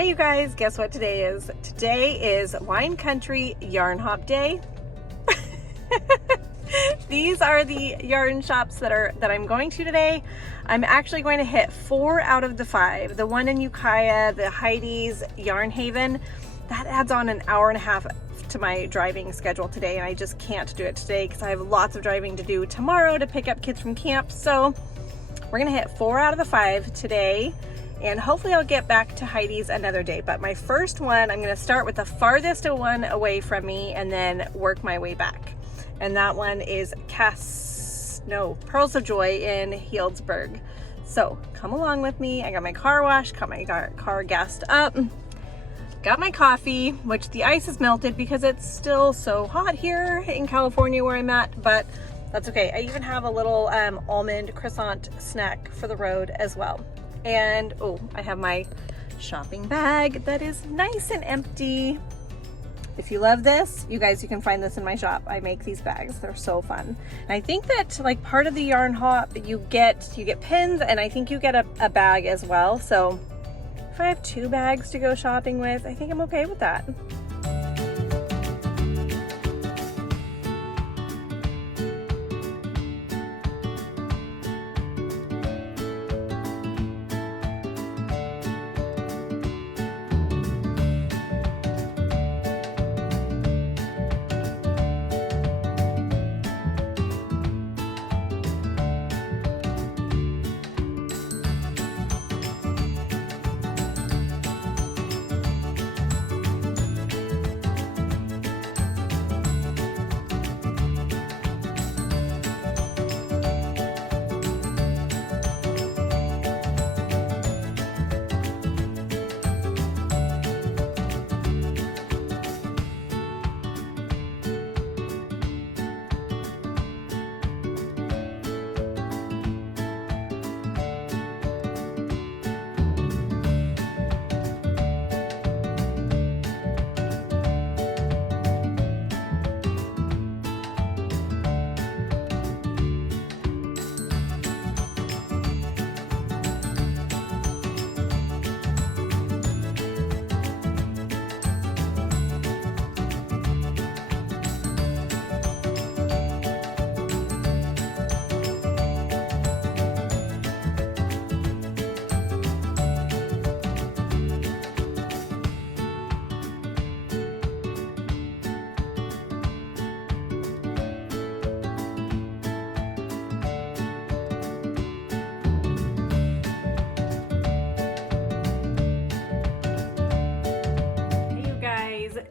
Hey you guys, guess what today is? Today is Wine Country Yarn Hop Day. These are the yarn shops that I'm going to today. I'm actually going to hit 4 out of the 5. The one in Ukiah, the Heidi's Yarn Haven, that adds on an hour and a half to my driving schedule today, and I just can't do it today because I have lots of driving to do tomorrow to pick up kids from camp. So we're gonna hit 4 out of the 5 today, and hopefully I'll get back to Heidi's another day. But my first one, I'm gonna start with the farthest one away from me and then work my way back. And that one is Purls of Joy in Healdsburg. So come along with me. I got my car washed, got my car gassed up, got my coffee, which the ice is melted because it's still so hot here in California where I'm at, but that's okay. I even have a little almond croissant snack for the road as well. And oh, I have my shopping bag that is nice and empty. If you love this, you guys, you can find this in my shop. I make these bags, they're so fun. And I think that like part of the yarn hop, you get pins, and I think you get a bag as well. So if I have 2 bags to go shopping with, I think I'm okay with that.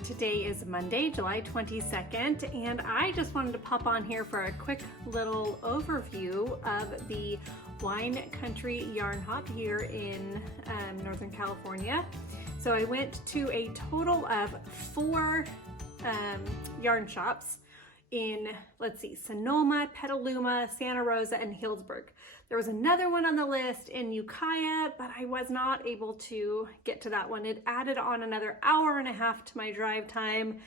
Today is Monday, July 22nd, and I just wanted to pop on here for a quick little overview of the Wine Country Yarn Hop here in Northern California. So I went to a total of 4 yarn shops in, let's see, Sonoma, Petaluma, Santa Rosa, and Healdsburg. There was another one on the list in Ukiah, but I was not able to get to that one. It added on another hour and a half to my drive time,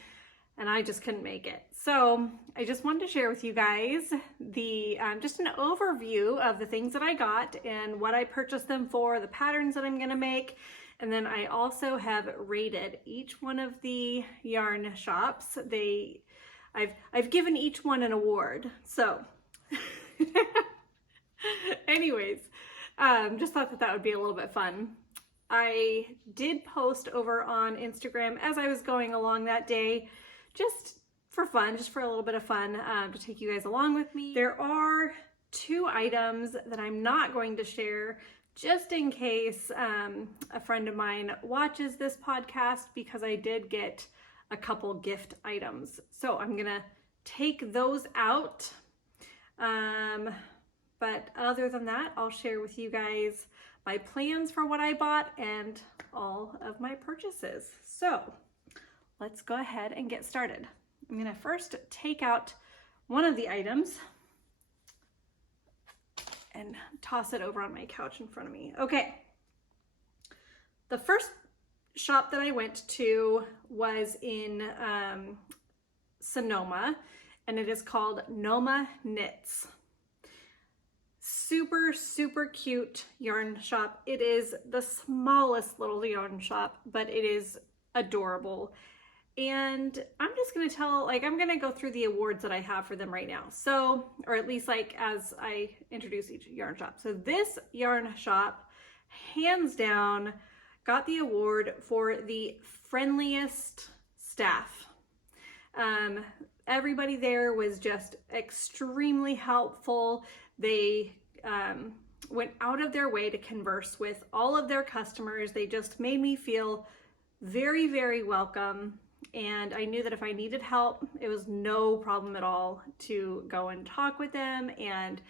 and I just couldn't make it. So I just wanted to share with you guys the just an overview of the things that I got and what I purchased them for, the patterns that I'm gonna make. And then I also have rated each one of the yarn shops. I've given each one an award. So anyways, just thought that would be a little bit fun. I did post over on Instagram as I was going along that day, just for fun, just for a little bit of fun, to take you guys along with me. There are 2 items that I'm not going to share just in case a friend of mine watches this podcast, because I did get a couple gift items. So I'm gonna take those out. But other than that, I'll share with you guys my plans for what I bought and all of my purchases. So let's go ahead and get started. I'm gonna first take out one of the items and toss it over on my couch in front of me. Okay, the first shop that I went to was in Sonoma, and it is called Noma Knits. super, super cute yarn shop. It is the smallest little yarn shop, but it is adorable. And I'm just going to I'm going to go through the awards that I have for them right now. So, or at least like as I introduce each yarn shop. So this yarn shop, hands down, got the award for the friendliest staff. Everybody there was just extremely helpful. They went out of their way to converse with all of their customers. They just made me feel very, very welcome. And I knew that if I needed help, it was no problem at all to go and talk with them and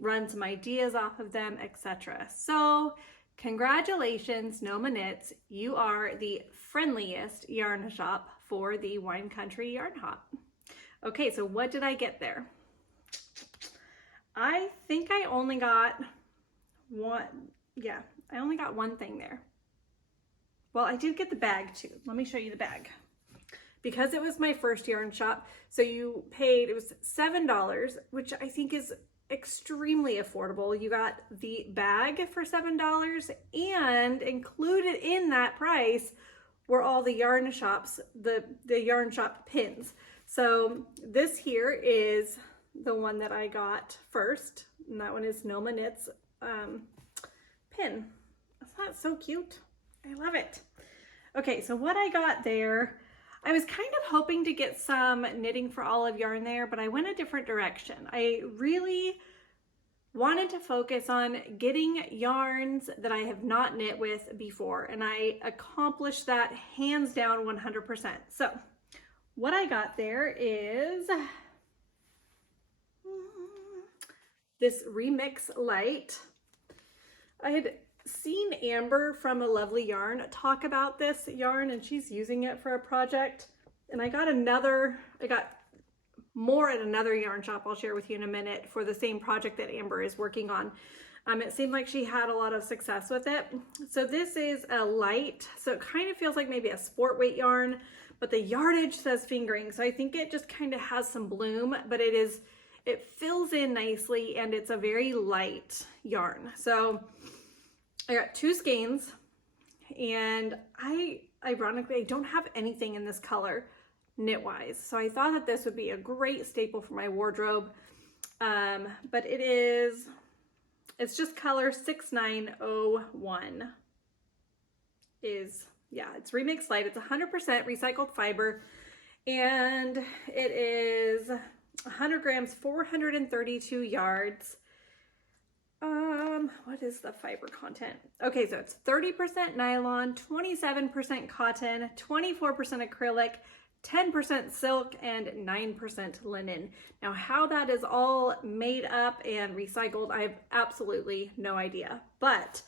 run some ideas off of them, etc. So congratulations, Noma Knits. You are the friendliest yarn shop for the Wine Country Yarn Hop. Okay, so what did I get there? I think I only got one. Yeah, I only got one thing there. Well, I did get the bag too. Let me show you the bag. Because it was my first yarn shop, so you paid, it was $7, which I think is extremely affordable. You got the bag for $7, and included in that price were all the yarn shops, the yarn shop pins. So this here is the one that I got first, and that one is Noma Knits pin. Isn't that so cute? I love it. Okay, so what I got there, I was kind of hoping to get some knitting for olive yarn there, but I went a different direction. I really wanted to focus on getting yarns that I have not knit with before, and I accomplished that hands down 100%. So what I got there is this Remix Light. I had seen Amber from A Lovely Yarn talk about this yarn, and she's using it for a project. And I got more at another yarn shop I'll share with you in a minute for the same project that Amber is working on. It seemed like she had a lot of success with it. So this is a light, so it kind of feels like maybe a sport weight yarn, but the yardage says fingering. So I think it just kind of has some bloom, but it fills in nicely, and it's a very light yarn. So I got 2 skeins, and ironically, I don't have anything in this color knit-wise. So I thought that this would be a great staple for my wardrobe. But it's just color 6901 it's Remix Light. It's 100% recycled fiber, and it is 100 grams, 432 yards. What is the fiber content? Okay, so it's 30% nylon, 27% cotton, 24% acrylic, 10% silk, and 9% linen. Now, how that is all made up and recycled, I have absolutely no idea, but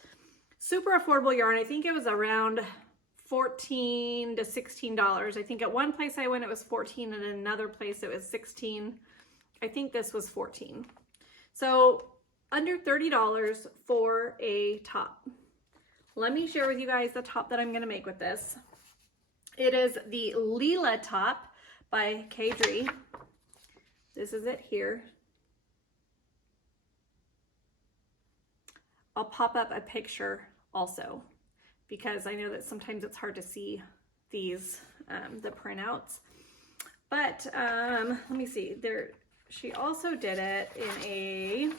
super affordable yarn. I think it was around $14 to $16. I think at one place I went, it was $14, and another place it was $16. I think this was $14. So under $30 for a top. Let me share with you guys the top that I'm going to make with this. It is the Leela top by Caidree. This is it here. I'll pop up a picture also, because I know that sometimes it's hard to see these, the printouts. But let me see. She also did it in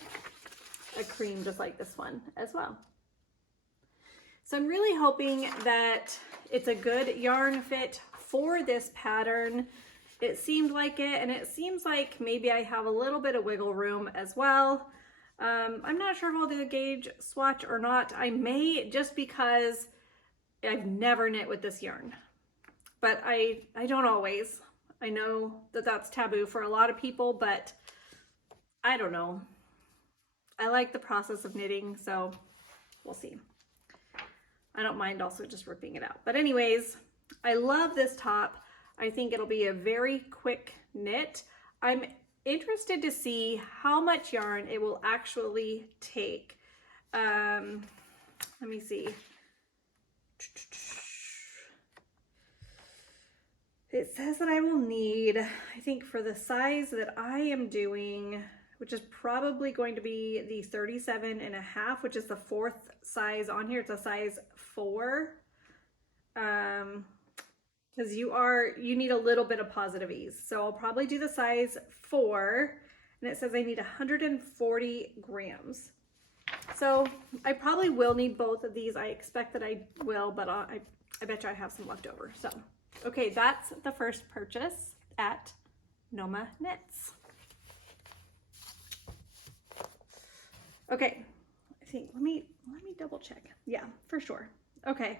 a cream just like this one as well. So I'm really hoping that it's a good yarn fit for this pattern. It seemed like it, and it seems like maybe I have a little bit of wiggle room as well. I'm not sure if I'll do a gauge swatch or not. I may, just because I've never knit with this yarn, but I don't always. I know that that's taboo for a lot of people, but I don't know. I like the process of knitting, so we'll see. I don't mind also just ripping it out. But anyways, I love this top. I think it'll be a very quick knit. I'm interested to see how much yarn it will actually take. Let me see. It says that I will need, I think for the size that I am doing, which is probably going to be the 37.5, which is the 4th size on here. It's a size 4. Because you need a little bit of positive ease. So I'll probably do the size 4, and it says I need 140 grams. So I probably will need both of these. I expect that I will, but I bet you I have some left over. So, okay, that's the first purchase at Noma Knits. Okay, I think, let me double check. Yeah, for sure. Okay.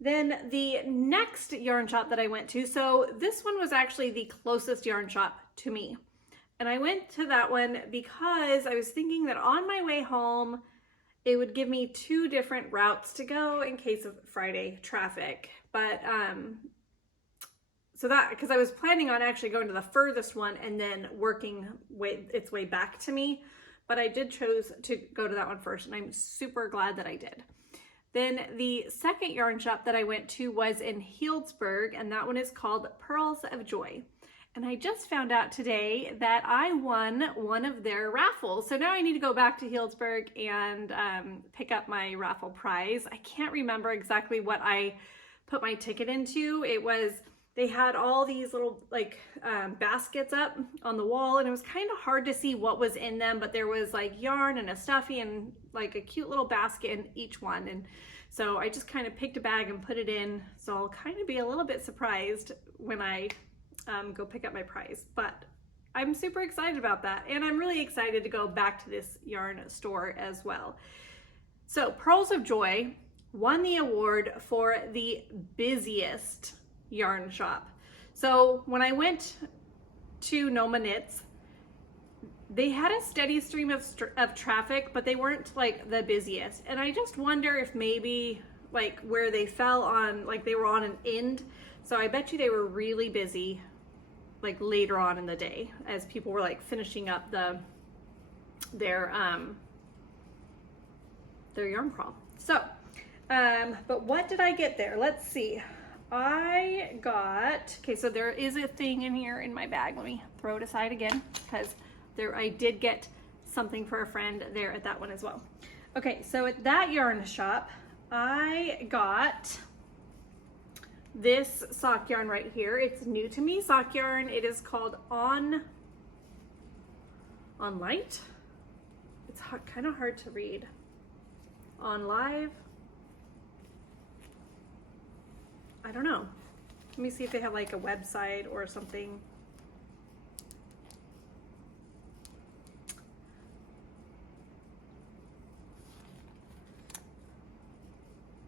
Then the next yarn shop that I went to, so this one was actually the closest yarn shop to me. And I went to that one because I was thinking that on my way home, it would give me 2 different routes to go in case of Friday traffic. But, because I was planning on actually going to the furthest one and then working its way back to me. But I did choose to go to that one first, and I'm super glad that I did. Then the second yarn shop that I went to was in Healdsburg, and that one is called Purls of Joy. And I just found out today that I won one of their raffles. So now I need to go back to Healdsburg and pick up my raffle prize. I can't remember exactly what I put my ticket into. They had all these little baskets up on the wall, and it was kind of hard to see what was in them, but there was like yarn and a stuffy and like a cute little basket in each one. And so I just kind of picked a bag and put it in. So I'll kind of be a little bit surprised when I go pick up my prize, but I'm super excited about that. And I'm really excited to go back to this yarn store as well. So Purls of Joy won the award for the busiest yarn shop. So when I went to Noma Knits, they had a steady stream of traffic, but they weren't like the busiest. And I just wonder if maybe like where they fell on, like they were on an end. So I bet you they were really busy like later on in the day as people were like finishing up their yarn crawl. So, but what did I get there? Let's see. Okay, so there is a thing in here in my bag. Let me throw it aside again because I did get something for a friend there at that one as well. Okay, so at that yarn shop, I got this sock yarn right here. It's new to me sock yarn. It is called On Light. It's kind of hard to read. On Live. I don't know. Let me see if they have like a website or something.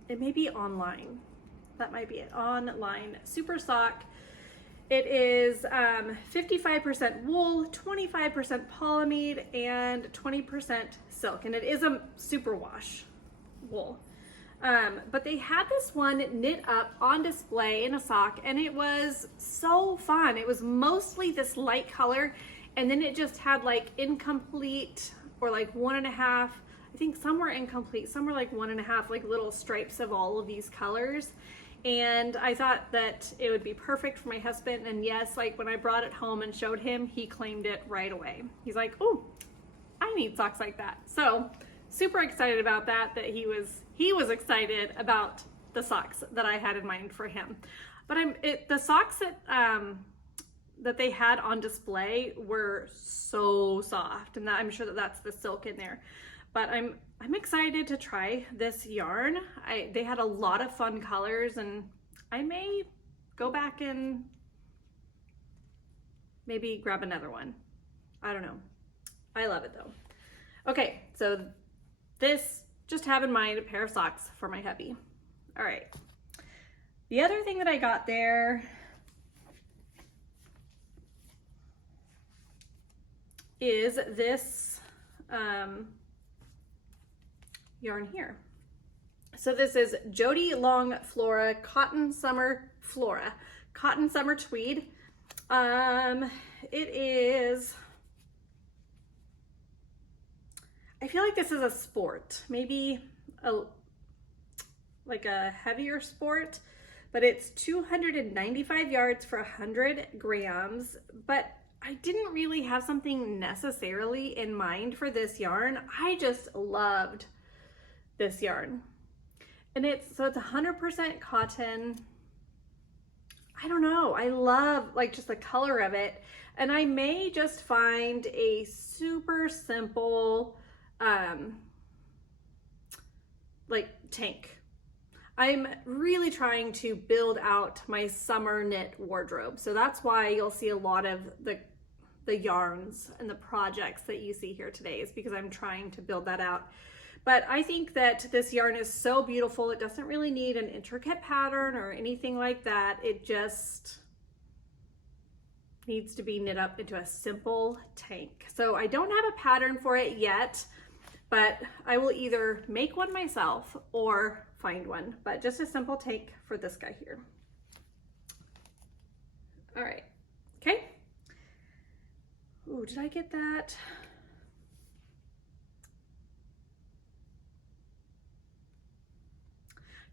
It may be online. That might be it. Online. Supersocke. It is 55% wool, 25% polyamide, and 20% silk. And it is a superwash wool. But they had this one knit up on display in a sock, and it was so fun. It was mostly this light color, and then it just had like incomplete or like 1.5, I think some were incomplete, some were like 1.5, like little stripes of all of these colors. And I thought that it would be perfect for my husband. And yes, like when I brought it home and showed him, he claimed it right away. He's like, oh, I need socks like that. So super excited about that he was excited about the socks that I had in mind for him. But the socks that they had on display were so soft, and I'm sure that that's the silk in there. But I'm excited to try this yarn. They had a lot of fun colors, and I may go back and maybe grab another one. I don't know. I love it though. Okay, so this, just have in mind a pair of socks for my hubby. All right. The other thing that I got there is this yarn here. So this is Jody Long Flora Cotton Summer Flora Cotton Summer Tweed. It is, I feel like this is a sport, maybe like a heavier sport, but it's 295 yards for 100 grams. But I didn't really have something necessarily in mind for this yarn. I just loved this yarn. And it's 100% cotton. I don't know, I love like just the color of it. And I may just find a super simple like tank. I'm really trying to build out my summer knit wardrobe. So that's why you'll see a lot of the yarns and the projects that you see here today, is because I'm trying to build that out. But I think that this yarn is so beautiful. It doesn't really need an intricate pattern or anything like that. It just needs to be knit up into a simple tank. So I don't have a pattern for it yet, but I will either make one myself or find one, but just a simple tank for this guy here. All right, okay. Ooh, did I get that?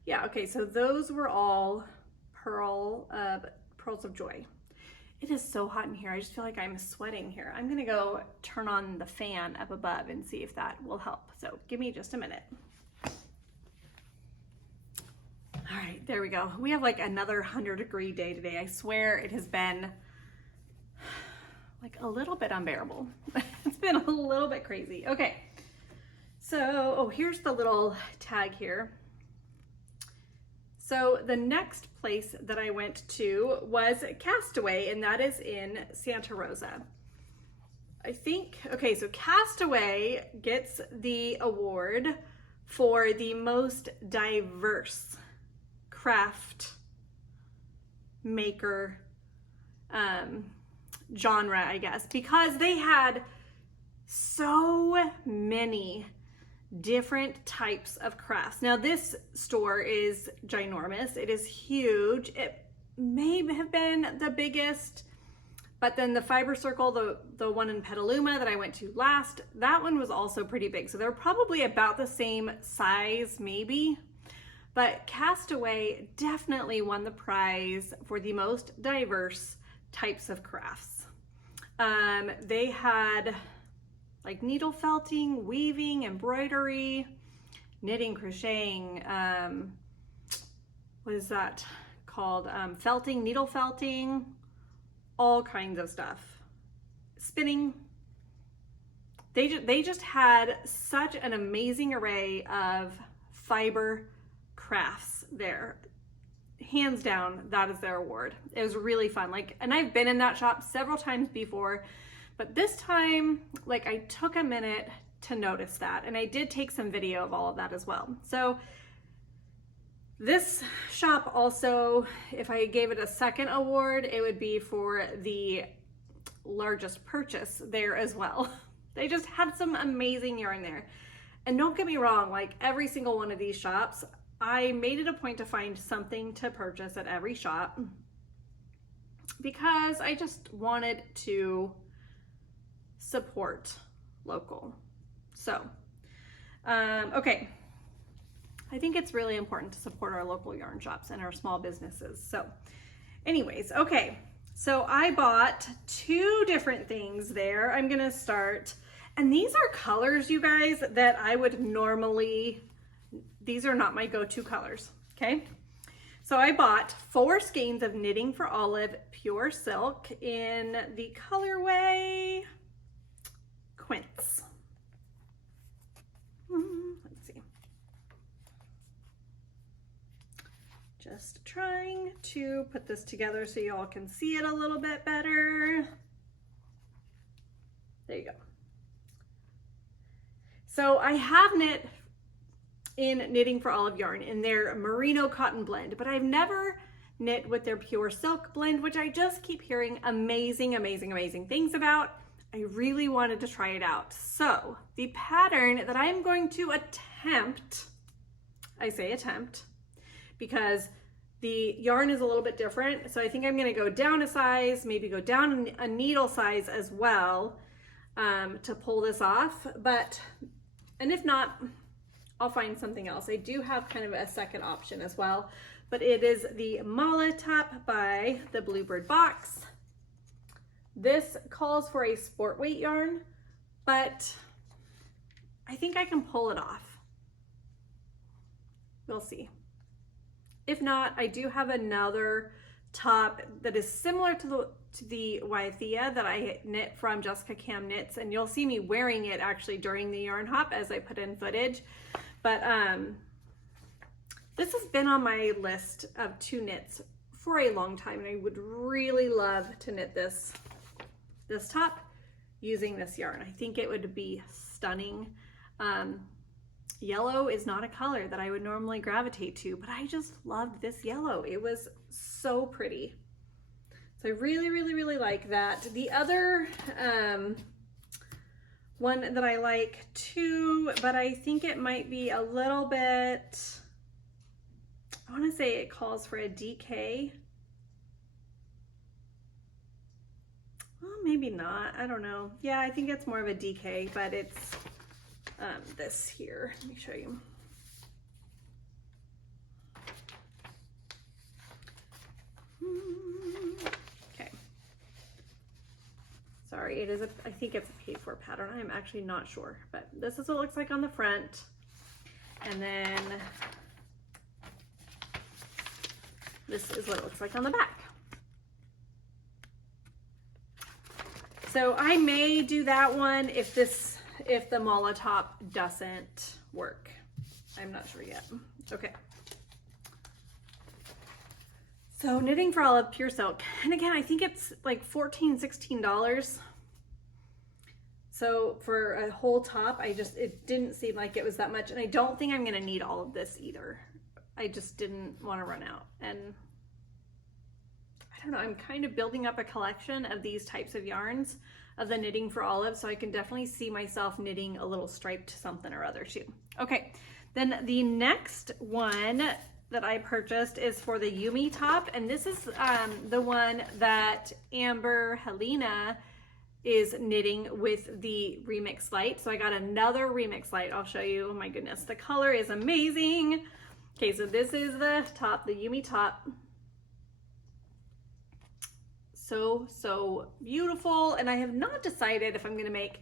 Yeah, okay, so those were all Purls of Joy. It is so hot in here. I just feel like I'm sweating here. I'm gonna go turn on the fan up above and see if that will help. So give me just a minute. All right, there we go. We have like another 100-degree day today. I swear it has been like a little bit unbearable. It's been a little bit crazy. Okay, so, oh, here's the little tag here. So the next place that I went to was Castaway, and that is in Santa Rosa. I think, okay, so Castaway gets the award for the most diverse craft maker genre, I guess, because they had so many different types of crafts. Now this store is ginormous. It is huge. It may have been the biggest, but then the Fibre Circle, the one in Petaluma that I went to last, that one was also pretty big. So they're probably about the same size, maybe. But Castaway definitely won the prize for the most diverse types of crafts. They had like needle felting, weaving, embroidery, knitting, crocheting, what is that called? Felting, needle felting, all kinds of stuff. Spinning. They just had such an amazing array of fiber crafts there. Hands down, that is their award. It was really fun. Like, and I've been in that shop several times before, but this time, like, I took a minute to notice that, and I did take some video of all of that as well. So this shop also, if I gave it a second award, it would be for the largest purchase there as well. They just had some amazing yarn there. And don't get me wrong, like every single one of these shops, I made it a point to find something to purchase at every shop because I just wanted to support local. So, okay. I think it's really important to support our local yarn shops and our small businesses. So anyways, okay. So I bought 2 different things there. I'm gonna start, and these are colors, you guys, that I would normally, these are not my go-to colors, okay? So I bought 4 skeins of Knitting for Olive Pure Silk in the colorway Quince. Let's see. Just trying to put this together so you all can see it a little bit better. There you go. So I have knit in Knitting for Olive yarn in their merino cotton blend, but I've never knit with their pure silk blend, which I just keep hearing amazing, amazing, amazing things about. I really wanted to try it out. So the pattern that I'm going to attempt, I say attempt, because the yarn is a little bit different. So I think I'm gonna go down a size, maybe go down a needle size as well to pull this off. And if not, I'll find something else. I do have kind of a second option as well, but it is the Mala top by the Bluebird box. This calls for a sport weight yarn, but I think I can pull it off. We'll see. If not, I do have another top that is similar to the Wyathea that I knit from Jessica Cam Knits, and you'll see me wearing it actually during the yarn hop as I put in footage. But this has been on my list of to knits for a long time, and I would really love to knit this top using this yarn. I think it would be stunning. Yellow is not a color that I would normally gravitate to, but I just loved this yellow. It was so pretty. So I really, really, really like that. The other one that I like too, but I think it might be a little bit, I want to say it calls for a DK. Well, maybe not. I don't know. Yeah, I think it's more of a DK, but it's this here. Let me show you. Okay. Sorry, it is I think it's a paid for pattern. I'm actually not sure, but this is what it looks like on the front. And then this is what it looks like on the back. So I may do that one if the mala top doesn't work. I'm not sure yet. Okay. So knitting for all of Pure Silk. And again, I think it's like $14, $16. So for a whole top, it didn't seem like it was that much. And I don't think I'm gonna need all of this either. I just didn't want to run out. And I don't know, I'm kind of building up a collection of these types of yarns of the Knitting for Olive, so I can definitely see myself knitting a little striped something or other too. Okay, then the next one that I purchased is for the Yume top, and this is the one that Amber Helena is knitting with the Remix Light. So I got another Remix Light. I'll show you. Oh my goodness, the color is amazing. Okay, so this is the top, the Yume top. So beautiful. And I have not decided if I'm gonna make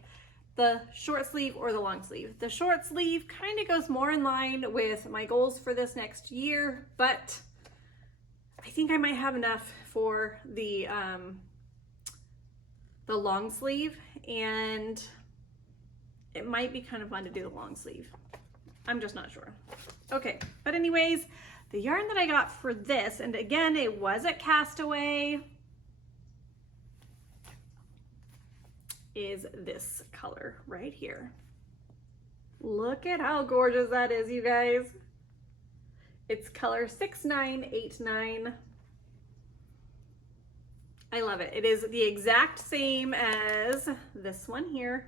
the short sleeve or the long sleeve. The short sleeve kind of goes more in line with my goals for this next year, but I think I might have enough for the long sleeve, and it might be kind of fun to do the long sleeve. I'm just not sure. Okay, but anyways, the yarn that I got for this, and again, it was at Castaway, is this color right here. Look at how gorgeous that is, you guys. It's color 6989. I love it. It is the exact same as this one here.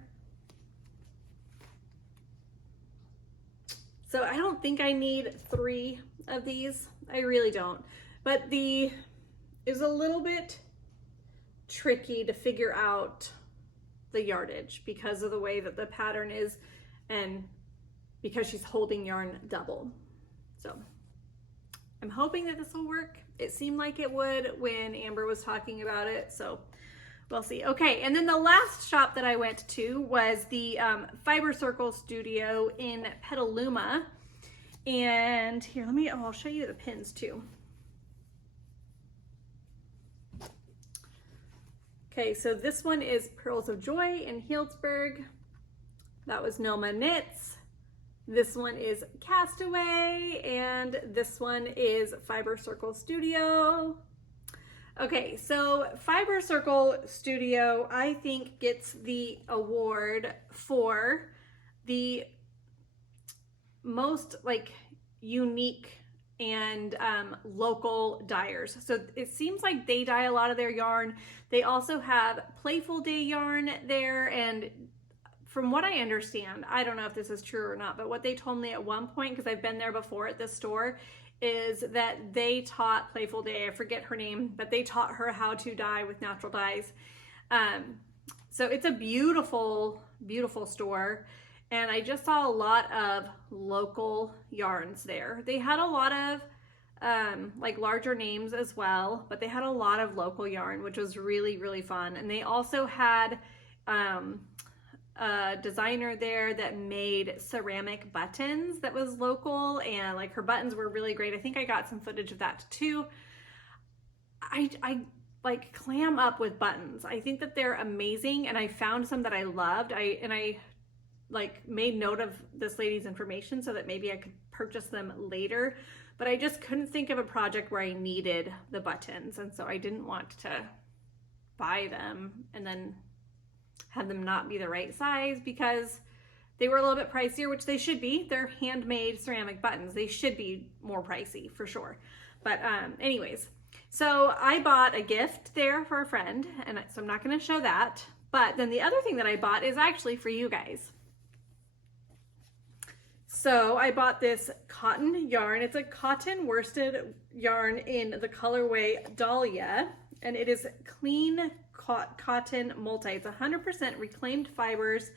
So I don't think I need 3 of these. I really don't. But it was a little bit tricky to figure out the yardage because of the way that the pattern is and because she's holding yarn double. So I'm hoping that this will work. It seemed like it would when Amber was talking about it, so we'll see. Okay, and then the last shop that I went to was the Fibre Circle Studio in Petaluma. And here, I'll show you the pins too. Okay, so this one is Purls of Joy in Healdsburg. That was Noma Knits. This one is Castaway, and this one is Fibre Circle Studio. Okay, so Fibre Circle Studio, I think, gets the award for the most unique and local dyers. So it seems like they dye a lot of their yarn. They also have Playful Day yarn there, and from what I understand, I don't know if this is true or not, but what they told me at one point, because I've been there before at this store, is that they taught Playful Day, I forget her name, but they taught her how to dye with natural dyes. So it's a beautiful, beautiful store. And I just saw a lot of local yarns there. They had a lot of like larger names as well, but they had a lot of local yarn, which was really, really fun. And they also had a designer there that made ceramic buttons that was local, and like her buttons were really great. I think I got some footage of that too. I like clam up with buttons. I think that they're amazing, and I found some that I loved. I like made note of this lady's information so that maybe I could purchase them later, but I just couldn't think of a project where I needed the buttons, and so I didn't want to buy them and then have them not be the right size because they were a little bit pricier, which they should be. They're handmade ceramic buttons. They should be more pricey for sure. But anyways, so I bought a gift there for a friend, and so I'm not going to show that. But then the other thing that I bought is actually for you guys. So I bought this cotton yarn. It's a cotton worsted yarn in the colorway Dahlia, and it is clean cotton multi. It's 100% reclaimed fibers.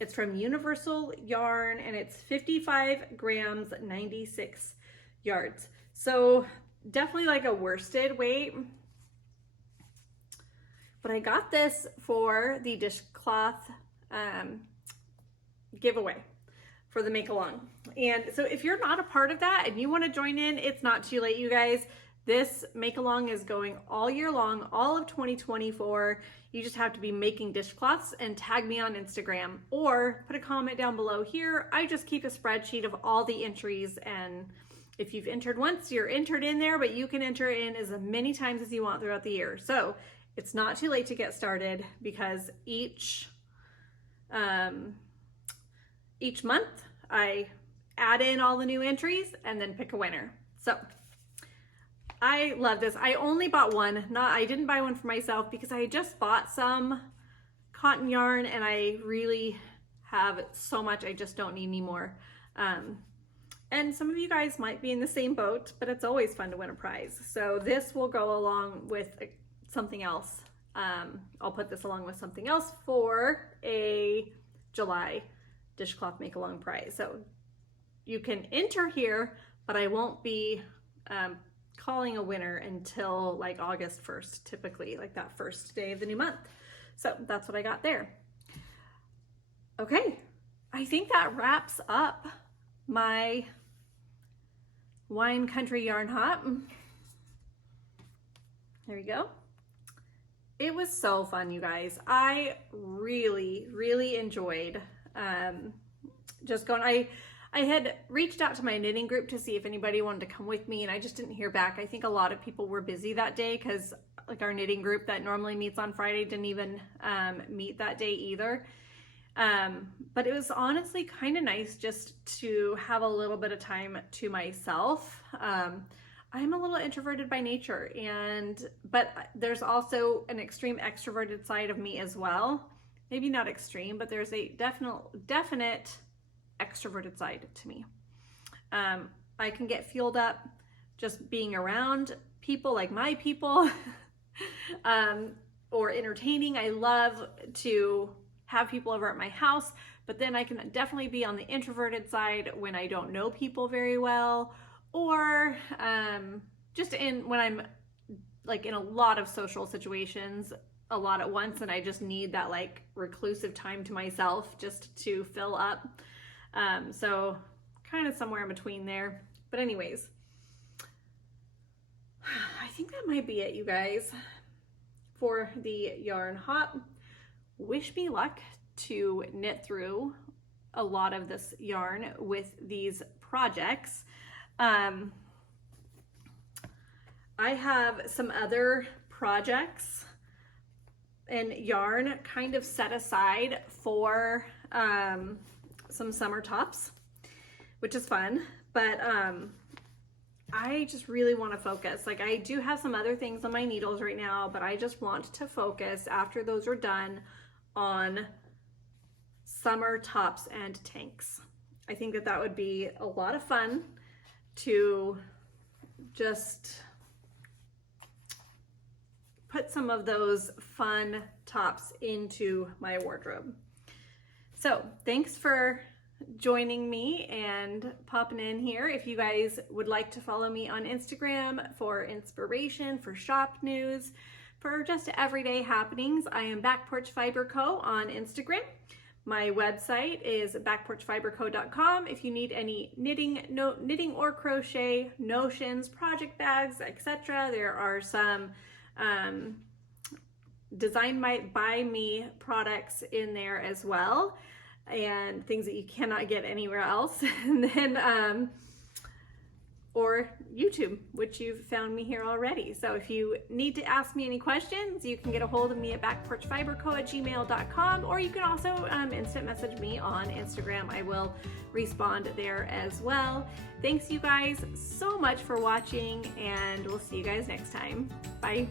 It's from Universal Yarn, and it's 55 grams, 96 yards. So definitely like a worsted weight. But I got this for the dishcloth giveaway for the make along. And so if you're not a part of that and you want to join in, it's not too late, you guys. This make along is going all year long, all of 2024. You just have to be making dishcloths and tag me on Instagram or put a comment down below here. I just keep a spreadsheet of all the entries, and if you've entered once, you're entered in there, but you can enter in as many times as you want throughout the year. So it's not too late to get started because each month I add in all the new entries and then pick a winner. So I love this. I only bought one. I didn't buy one for myself because I just bought some cotton yarn and I really have so much. I just don't need any more. And some of you guys might be in the same boat, but it's always fun to win a prize. So this will go along with something else. I'll put this along with something else for a July dishcloth make along prize. So you can enter here, but I won't be calling a winner until like August 1st, typically, like that first day of the new month. So that's what I got there. Okay, I think that wraps up my wine country yarn hop. There we go. It was so fun, you guys. I really, really enjoyed just going. I had reached out to my knitting group to see if anybody wanted to come with me, and I just didn't hear back. I think a lot of people were busy that day because like our knitting group that normally meets on Friday didn't even meet that day either. But it was honestly kind of nice just to have a little bit of time to myself. I'm a little introverted by nature, but there's also an extreme extroverted side of me as well. Maybe not extreme, but there's a definite extroverted side to me. I can get fueled up just being around people like my people or entertaining. I love to have people over at my house, but then I can definitely be on the introverted side when I don't know people very well, or just when I'm like in a lot of social situations a lot at once and I just need that like reclusive time to myself just to fill up. So kind of somewhere in between there. But anyways, I think that might be it, you guys, for the yarn hop. Wish me luck to knit through a lot of this yarn with these projects. I have some other projects and yarn kind of set aside for some summer tops, which is fun, but I just really want to focus. Like I do have some other things on my needles right now, but I just want to focus after those are done on summer tops and tanks. I think that that would be a lot of fun to just put some of those fun tops into my wardrobe. So thanks for joining me and popping in here. If you guys would like to follow me on Instagram for inspiration, for shop news, for just everyday happenings, I am Back Porch Fiber Co. on Instagram. My website is backporchfiberco.com. If you need any knitting or crochet, notions, project bags, etc., there are some designed by me products in there as well, and things that you cannot get anywhere else. And then or YouTube, which you've found me here already. So if you need to ask me any questions, you can get a hold of me at backporchfiberco@gmail.com, or you can also instant message me on Instagram. I will respond there as well. Thanks you guys so much for watching, and we'll see you guys next time. Bye.